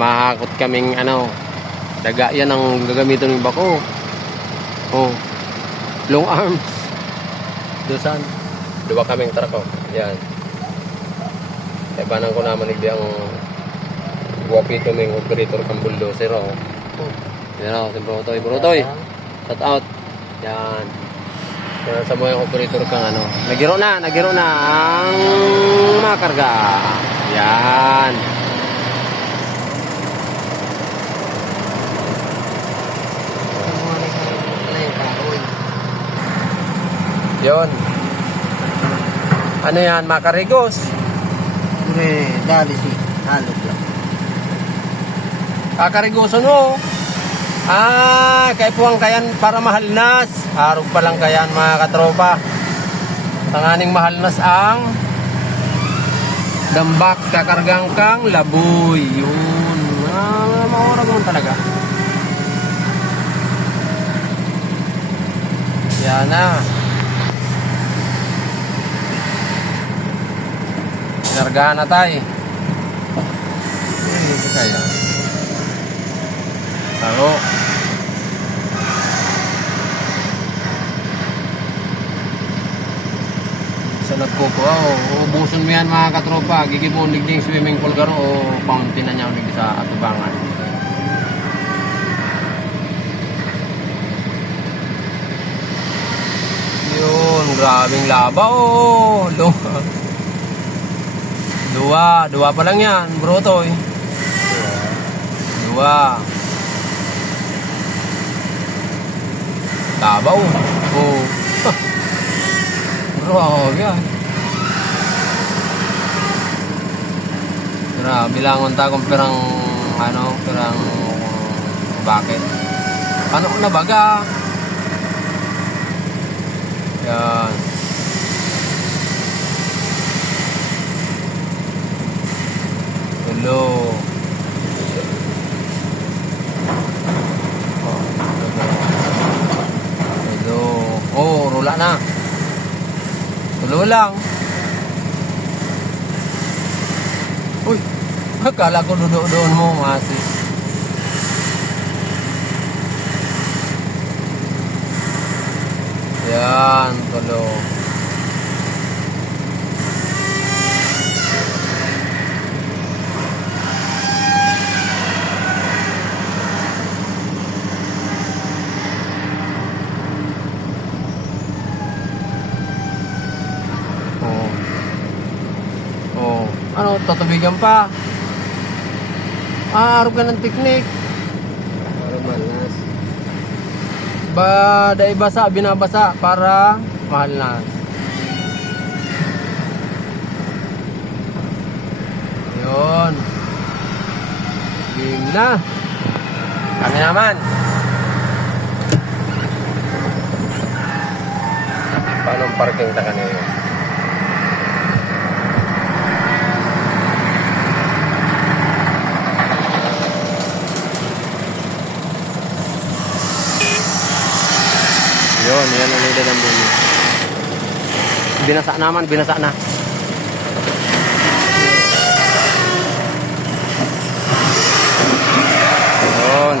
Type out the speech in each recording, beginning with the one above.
mahakot kaming daga. Yan ang gagamitin ng bako. Oh, long arms. Dosan. Dua kaming truck, oh. Yan. Tabanan ko naman ang guwapito ng operator kang bulldozer, oh. Yan, oh, si Brutoy. Brutoy. Shout out. Yan. Sa mo yung operator kang Nagiro na ang mga karga. Yan. Yon. Ano yan, makarigos? Dali si halog lang. Kakarigoson mo. Kay puwang kayan para mahalnas. Harog pa lang kayan mga katropa. Tanganing mahalnas ang dambak kakargang kang laboy. Yun. Maurag mo talaga. Yan na. Nargahan na tayo. Hindi kaya. Taro. Sa nagkukuha, ubusin mo yan mga katropa. Gigibunig din swimming pool garo o fountain na niya ulit sa atubangan. Yun, grabing laba oh. Dua pa lang yan, Brutoy. Dua. Labaw. Oh. Grabe ah. Grabe lang unta kung pirang bakit. Ano na baga? Yan. Hello. Hello. Oh, rula na. Tulo lang. Uy, akala ko doon mo kasi. Yan, tulo. Tatubigan pa. Arog ka ng teknik. Malas. Dai basa, binabasa para mahal na. Yun. Game na. Kami naman. Paano ang parking ta kanina? Yun, yan ang nila ng bumi. Binasa naman, binasa na. Yun.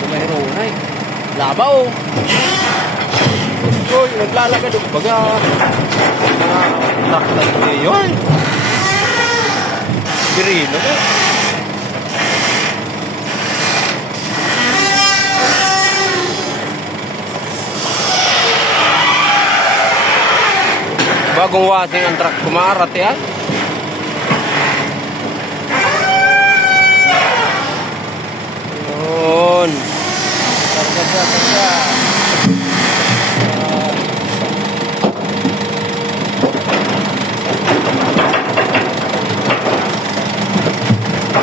Lumahirunay. Labaw. Uy, naglalagad o baga naklat ko yun. Birino ka. Bagong wasing ang truck kumarat yan. Yun. Targa.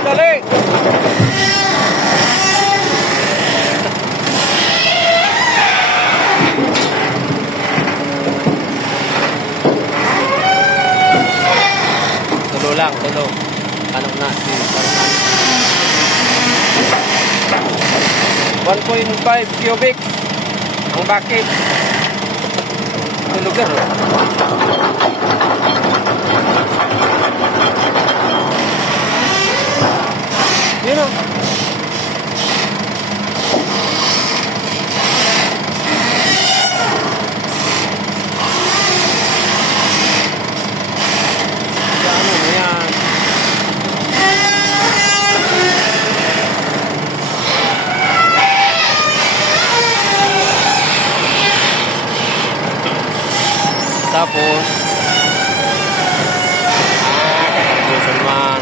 Dali! Tulo lang, tulo. Ano na? 1.5 cubic ang bucket. Ito lugar, oh. Yun, oh. Ano na yan? Tapos kakabusan man.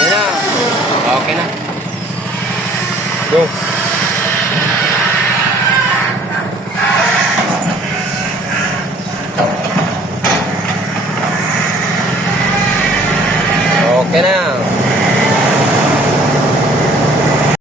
Yan na. Okay na. Go. Okay na.